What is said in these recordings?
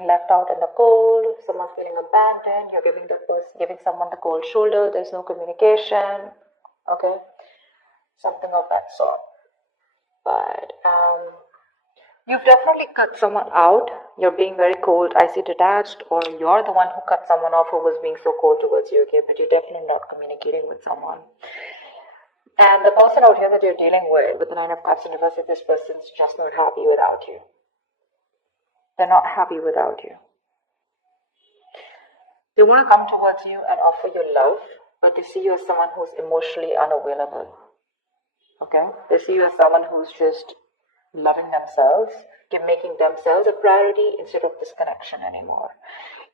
left out in the cold, someone's feeling abandoned, you're giving someone the cold shoulder, there's no communication, okay, something of that sort. But you've definitely cut someone out. You're being very cold, icy, detached, or you're the one who cut someone off who was being so cold towards you, okay, but you're definitely not communicating with someone. And the person out here that you're dealing with the Nine of Cups in reverse, this person's just not happy without you. They're not happy without you. They want to come towards you and offer you love, but they see you as someone who's emotionally unavailable. Okay? They see you as someone who's just loving themselves, making themselves a priority instead of this connection anymore.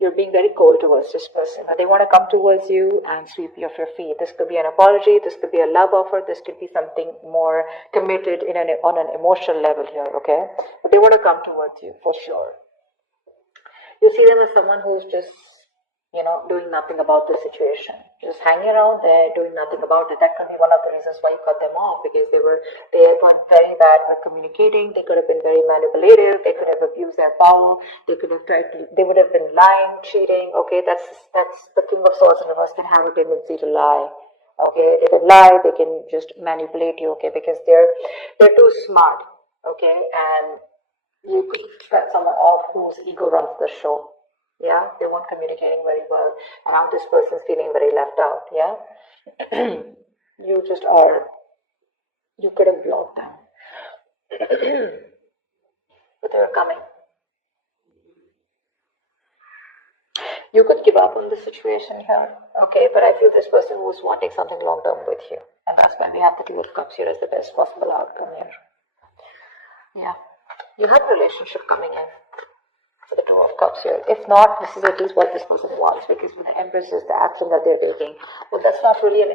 You're being very cold towards this person, but they want to come towards you and sweep you off your feet. This could be an apology, this could be a love offer, this could be something more committed on an emotional level here, okay? But they want to come towards you for sure. You see them as someone who's just, doing nothing about the situation, just hanging around there, doing nothing about it. That could be one of the reasons why you cut them off, because they got very bad with communicating. They could have been very manipulative. They could have abused their power. They would have been lying, cheating. Okay, that's the King of Swords in reverse can have a tendency to lie. Okay, they can lie. They can just manipulate you. Okay, because they're too smart. Okay, and you could cut someone off whose ego runs the show. Yeah, they weren't communicating very well. And now this person's feeling very left out. Yeah, you could have blocked them. But they were coming. You could give up on the situation here. Okay, but I feel this person was wanting something long term with you. And that's why we have the Two of Cups here as the best possible outcome here. Yeah, you have a relationship coming in. For the Two of Cups here. If not, this is at least what this person wants, because with the Empress is the action that they're taking. But that's not really an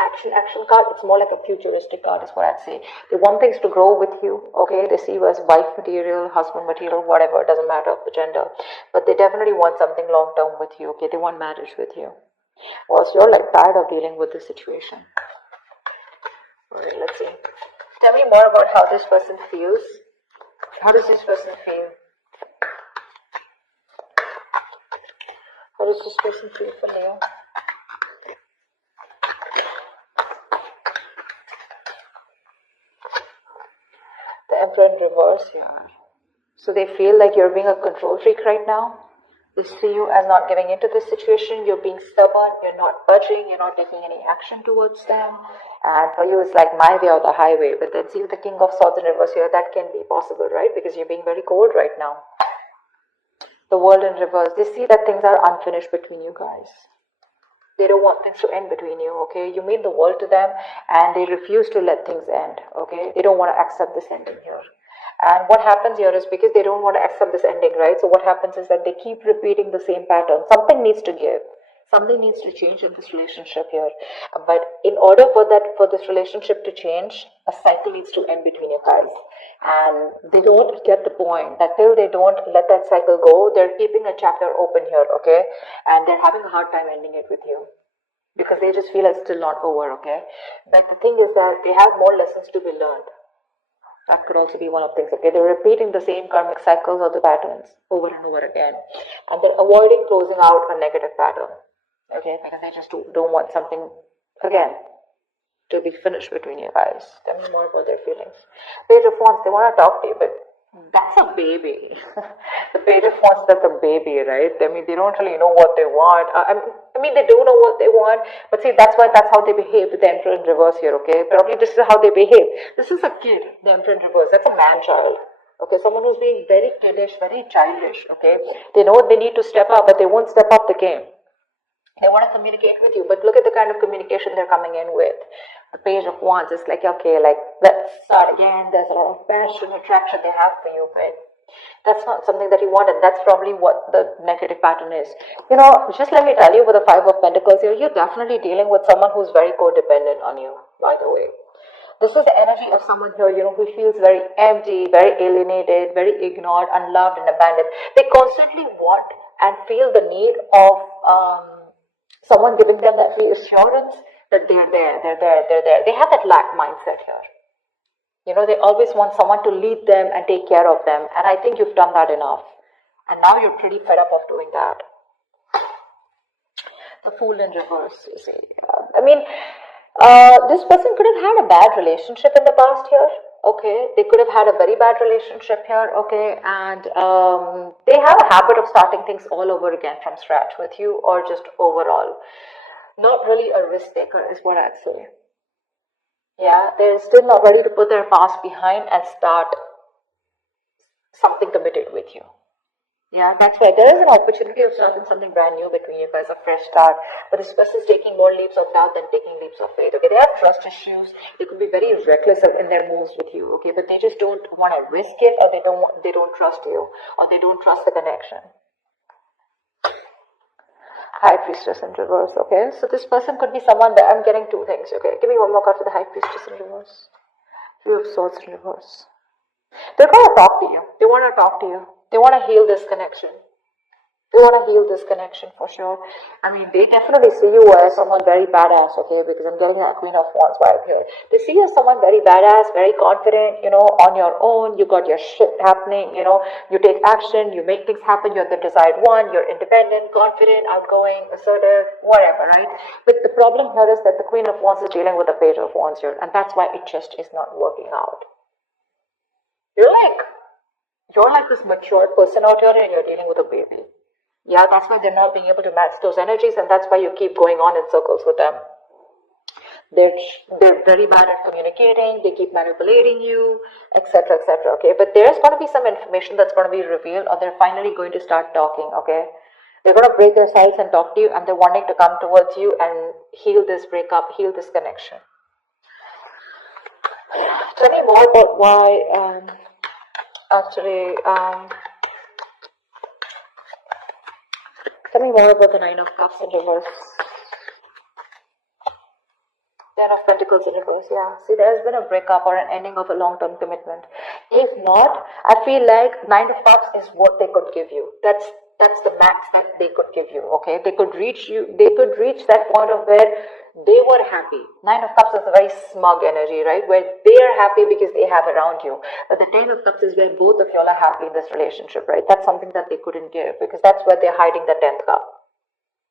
action card. It's more like a futuristic card is what I'd say. They want things to grow with you, okay? They see you as wife material, husband material, whatever. It doesn't matter of the gender. But they definitely want something long term with you, okay? They want marriage with you. Or else you're like tired of dealing with this situation. Alright, let's see. Tell me more about how this person feels. How does this person feel? How does this person feel for you? The Emperor in reverse here. So they feel like you're being a control freak right now. They see you as not giving into this situation. You're being stubborn. You're not budging. You're not taking any action towards them. And for you, it's like my way or the highway. But then see with the King of Swords in reverse here, that can be possible, right? Because you're being very cold right now. The World in reverse. They see that things are unfinished between you guys. They don't want things to end between you, okay? You mean the world to them and they refuse to let things end, okay? They don't want to accept this ending here. And what happens here is because they don't want to accept this ending, right? So what happens is that they keep repeating the same pattern. Something needs to give. Something needs to change in this relationship here. But in order for this relationship to change, a cycle needs to end between you guys. And they don't get the point that till they don't let that cycle go, they're keeping a chapter open here, okay? And they're having a hard time ending it with you. Because they just feel it's still not over, okay? But the thing is that they have more lessons to be learned. That could also be one of the things, okay? They're repeating the same karmic cycles or the patterns over and over again. And they're avoiding closing out a negative pattern. Okay, because they just don't want something, again, to be finished between you guys. Tell me more about their feelings. Page of Wands, they want to talk to you, but that's a baby. The Page of Wands, that's a baby, right? I mean, they don't really know what they want. I mean, they do know what they want, but see, that's how they behave with the Emperor in reverse here, okay? Probably this is how they behave. This is a kid, the Emperor in reverse. That's a man-child. Okay, someone who's being very kiddish, very childish, okay? They know they need to step up, but they won't step up the game. They want to communicate with you, but look at the kind of communication they're coming in with. The Page of Wands is like, okay, like, let's start again. There's a lot of passion, attraction they have for you, but that's not something that you want, and that's probably what the negative pattern is. Just let me tell you, with the Five of Pentacles here, you're definitely dealing with someone who's very codependent on you, by the way. This is the energy of someone here, who feels very empty, very alienated, very ignored, unloved, and abandoned. They constantly want and feel the need of someone giving them that reassurance that they're there. They have that lack mindset here. They always want someone to lead them and take care of them. And I think you've done that enough. And now you're pretty fed up of doing that. The Fool in reverse, you see. I mean, this person could have had a bad relationship in the past here. Okay, they could have had a very bad relationship here. Okay, and they have a habit of starting things all over again from scratch with you, or just overall. Not really a risk taker is what I'd say. Yeah, they're still not ready to put their past behind and start something committed with you. Yeah, that's right. There is an opportunity of starting something brand new between you guys, a fresh start. But this person is taking more leaps of doubt than taking leaps of faith. Okay, they have trust issues. They could be very reckless in their moves with you. Okay, but they just don't want to risk it, or they don't trust you, or they don't trust the connection. High Priestess in reverse. Okay, so this person could be someone that I'm getting two things. Okay, give me one more card for the High Priestess in reverse. Three of Swords in reverse. They're going to talk to you. They want to talk to you. They want to heal this connection. They want to heal this connection for sure. I mean, they definitely see you as someone very badass, okay, because I'm getting that Queen of Wands vibe here. They see you as someone very badass, very confident, you know, on your own. You got your shit happening, you know, you take action, you make things happen, you're the desired one, you're independent, confident, outgoing, assertive, whatever, right? But the problem here is that the Queen of Wands is dealing with the Page of Wands here, and that's why it just is not working out. You're like this mature person out here and you're dealing with a baby. Yeah, that's why they're not being able to match those energies, and that's why you keep going on in circles with them. They're very bad at communicating, they keep manipulating you, etc., etc., okay? But there's going to be some information that's going to be revealed, or they're finally going to start talking, okay? They're going to break their silence and talk to you, and they're wanting to come towards you and heal this breakup, heal this connection. Tell me more about why... tell me more about the Nine of Cups in reverse. Ten of Pentacles in reverse, yeah. See, there's been a breakup or an ending of a long-term commitment. If not, I feel like Nine of Cups is what they could give you. That's the max that they could give you, okay? They could reach that point of where they were happy. Nine of Cups is a very smug energy, right? Where they are happy because they have around you. But the Ten of Cups is where both of y'all are happy in this relationship, right? That's something that they couldn't give, because that's where they're hiding the 10th cup.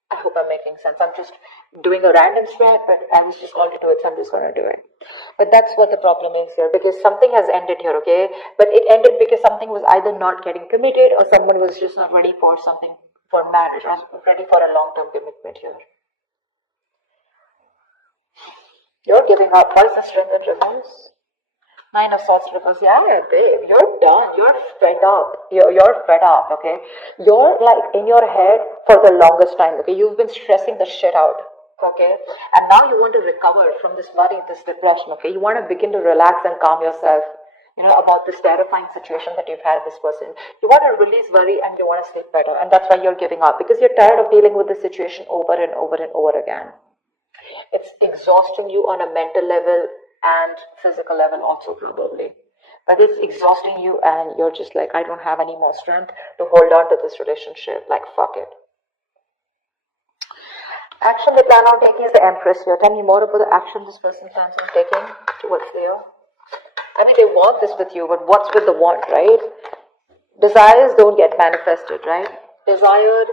I hope I'm making sense. I'm just doing a random spread, but I was just called to do it, so I'm just going to do it. But that's what the problem is here, because something has ended here, okay? But it ended because something was either not getting committed, or someone was just not ready for something, for marriage, or ready for a long-term commitment here. You're giving up. Why is the Strength in reverse? Nine of Swords reverse. Yeah, babe, you're done. You're fed up. You're fed up, okay? You're like in your head for the longest time, okay? You've been stressing the shit out, okay? And now you want to recover from this worry, this depression, okay? You want to begin to relax and calm yourself, you know, about this terrifying situation that you've had with this person. You want to release worry and you want to sleep better. And that's why you're giving up, because you're tired of dealing with the situation over and over and over again. It's exhausting you on a mental level and physical level also, probably. But it's exhausting you and you're just like, I don't have any more strength to hold on to this relationship. Like, fuck it. Action they plan on taking is the Empress here. Tell me more about the action this person plans on taking towards Leo. I mean, they want this with you, but what's with the want, right? Desires don't get manifested, right? Desires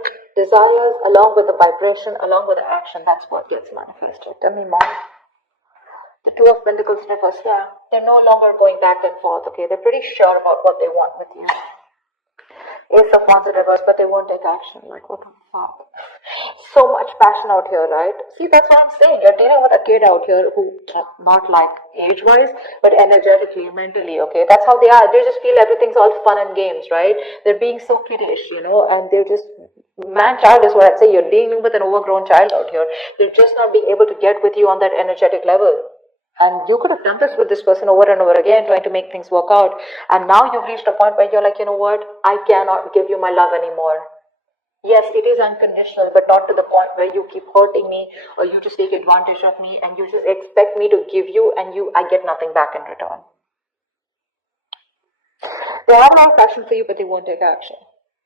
along with the vibration, along with the action, that's what gets manifested. Tell me more. The Two of Pentacles reverse, yeah. They're no longer going back and forth, okay? They're pretty sure about what they want with you. Ace of Wands in reverse, but they won't take action. Like, what the fuck? So much passion out here, right? See, that's what I'm saying. You're dealing with a kid out here who, not like age-wise, but energetically, mentally, okay? That's how they are. They just feel everything's all fun and games, right? They're being so kiddish, you know, and they're just... Man-child is what I'd say. You're dealing with an overgrown child out here. They're just not being able to get with you on that energetic level. And you could have done this with this person over and over again, trying to make things work out. And now you've reached a point where you're like, you know what? I cannot give you my love anymore. Yes, it is unconditional, but not to the point where you keep hurting me, or you just take advantage of me, and you just expect me to give you, and I get nothing back in return. They have a lot of passion for you, but they won't take action.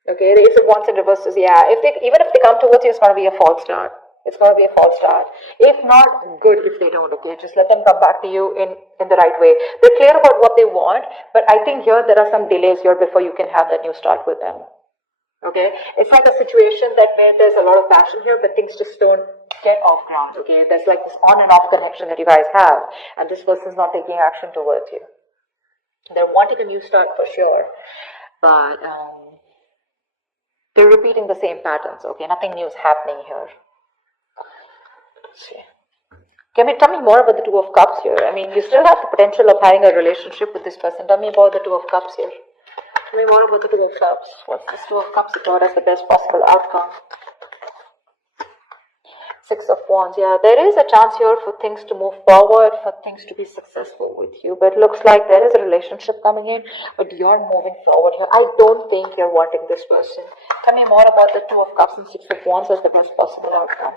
Okay, the Ace of Wands in reverse is, yeah, even if they come towards you, it's going to be a false start. It's going to be a false start. If not, good if they don't, okay? Just let them come back to you in the right way. They're clear about what they want, but I think here there are some delays here before you can have that new start with them. Okay, it's like a situation that where there's a lot of passion here, but things just don't get off ground. Okay, there's like this on and off connection that you guys have, and this person's not taking action towards you. They're wanting a new start for sure, but they're repeating the same patterns. Okay, nothing new is happening here. Let's see. Tell me more about the Two of Cups here. I mean, you still have the potential of having a relationship with this person. Tell me about the Two of Cups here. Tell me more about the Two of Cups. What's this Two of Cups about as the best possible outcome? Six of Wands. Yeah, there is a chance here for things to move forward, for things to be successful with you. But it looks like there is a relationship coming in, but you're moving forward here. I don't think you're wanting this person. Tell me more about the Two of Cups and Six of Wands as the best possible outcome.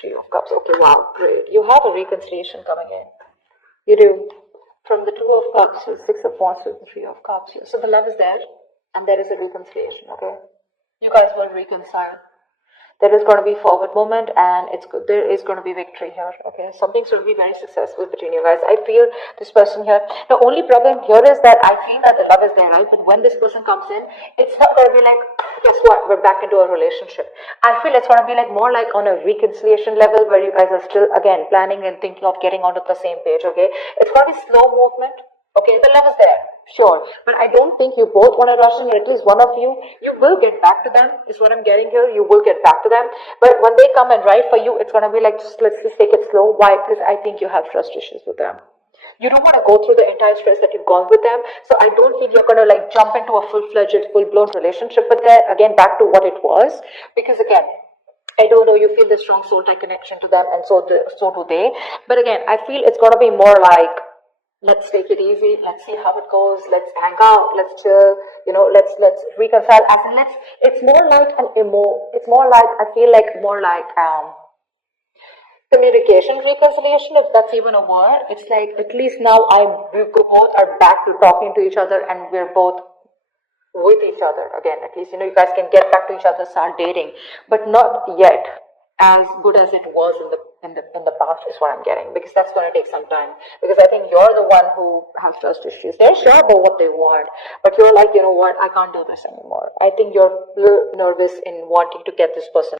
Three of Cups. Okay, wow, great. You have a reconciliation coming in. You do. From the Two of Cups to the Six of Wands to the Three of Cups. So the love is there, and there is a reconciliation, okay? You guys will reconcile. There is going to be forward movement, and there is going to be victory here, okay? Something's going to be very successful between you guys. I feel this person here. The only problem here is that I feel that the love is there, right? But when this person comes in, it's not going to be like, guess what? We're back into a relationship. I feel it's going to be like more like on a reconciliation level where you guys are still, again, planning and thinking of getting onto the same page, okay? It's going to be slow movement, okay? The love is there. Sure, but I don't think you both want to rush in, or at least one of you will get back to them, is what I'm getting here. You will get back to them, but when they come and write for you, it's going to be like, let's just take it slow. Why? Because I think you have trust issues with them. You don't want to go through the entire stress that you've gone with them, so I don't feel you're going to like jump into a full-fledged, full-blown relationship with them, again, back to what it was, because again, I don't know, you feel the strong soul tie connection to them, and so do they, but again, I feel it's going to be more like, let's take it easy, let's see how it goes, let's hang out, let's chill, let's reconcile, it's more like it's more like, I feel like more like communication reconciliation, if that's even a word. It's like, at least now we both are back to talking to each other, and we're both with each other again. At least, you guys can get back to each other, start dating, but not yet as good as it was in the past, is what I'm getting, because that's going to take some time, because I think you're the one who has trust issues. They're sure about what they want, but you're like, you know what, I can't do this anymore. I think you're a little nervous in wanting to get this person.